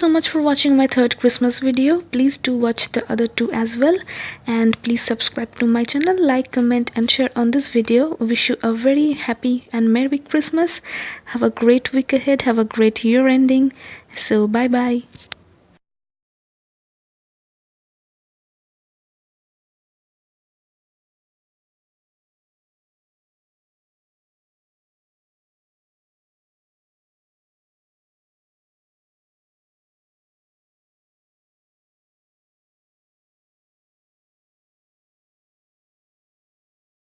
so much for watching my third Christmas video. Please do watch the other two as well, and please subscribe to my channel, like, comment and share on this video. Wish you a very happy and Merry Christmas. Have a great week ahead. Have a great year ending. So bye bye.